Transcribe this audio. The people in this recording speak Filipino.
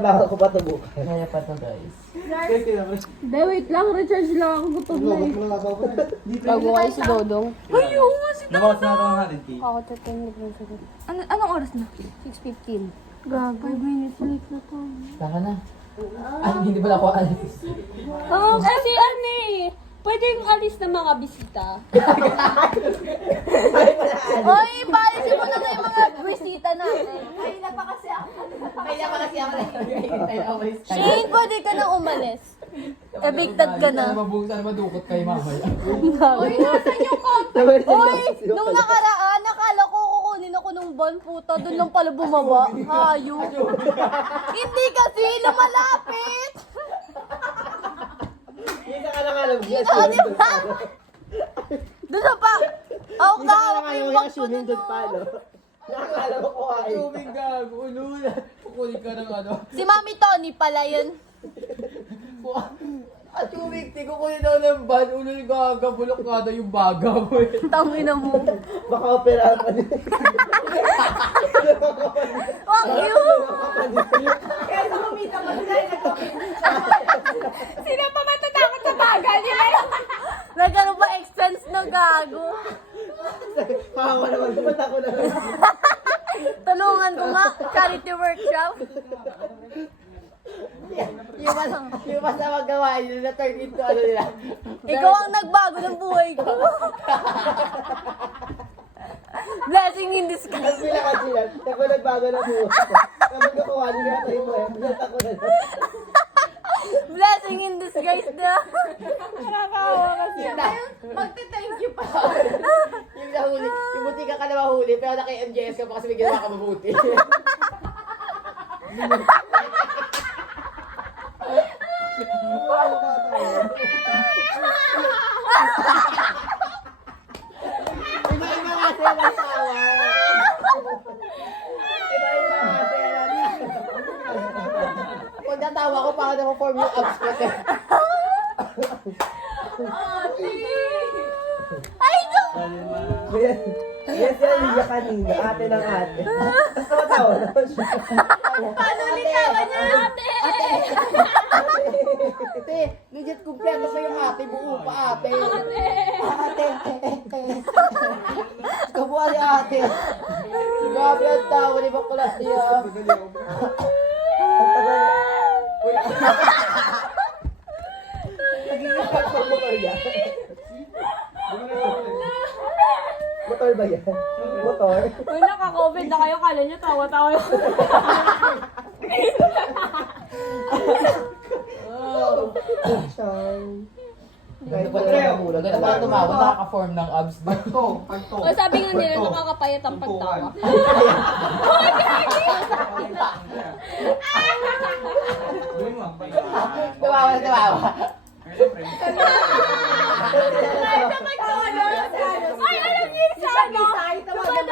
Baka ko pa ito bukas. Kaya pa ito guys. Hindi, wait lang. Recharge lang ako. Gutom na eh. Bago kayo si Dodong. Ay, oo nga si Nabawas na ito ang 100k. Ako tatanggap ng sagot. Anong oras na? 6:15. Gago. 5 minutes late na to. Taka na. Ay, hindi pala ako alis. Kasi ano eh. Pwede yung alis ng mga bisita. Oy, paalisin mo na yung mga bisita natin. Kaya pa kasi ako Shane, pwede ka na umalis. Evicted ka na. Sana madukot kay mamaya. Uy, nasan yung contact? Uy, nung nakaraan, nakala ko kukunin ako ng van, puta. Doon lang pala bumaba. Hayo. Hindi kasi, lumalapit. Hindi ka alam yes. Di ba? Doon sa pa. Ako Hindi ka kahawak alam yung yung bag ko assuming doon doon. pa, no? Nakakala ko kuhain. Tuming gago. Ulula. Kukunin ka ng ano. Si Mami Tony pala yun. At tuming, di kukunin daw ng ban. Ulul gaga. Bulok nga daw yung baga mo eh. Tangina mo. Baka operahan pa din. Wag yun. Sino pa matatakot sa bagal nila? Nagkaroon pa expense na gago. Hawa naman, kumata ko na. Tulungan ko nga. Charity workshop. Yung mas na magawa nila na turn into ano nila. Ikaw ang nagbago ng buhay ko. Blessing in disguise. Sila. Ako nagbago na buhay ko. Kapag nakuha nila tayo mo eh. Kumata ko na. Blessing in disguise na. Nakakawa kasi. Magte-thank you pa. Yung nahuli, yung buti ka na mahuli, pero naki-MJS ka pa kasi may ginawa ka mabuti. Iba-iba kasi ang asawa. Iba-iba kasi ang Pag natawa ko, parang na-form yung abs ko. Ay, no! Yes, yan yung kanina. Ate ng ate. Tapos tumatawa naman siya. Paano litawan niya? Ate! Ate, legit kumpleto pa yung ate. Buo pa ate. Ate. Kabuha si ate. Grabe ang tawa ni Bakula siya. Ang tagal. Uy. Nagiging motor yan. Motor ba yan? Motor? Uy, naka-COVID na kayo. Kala nyo tawa-tawa yun. Shine. Ganun pala tumawa. Nakaka-form ng abs na. O sabi nga nila, nakakapayat ang pagtawa. Tumawa. Ay, alam niyo sa ano?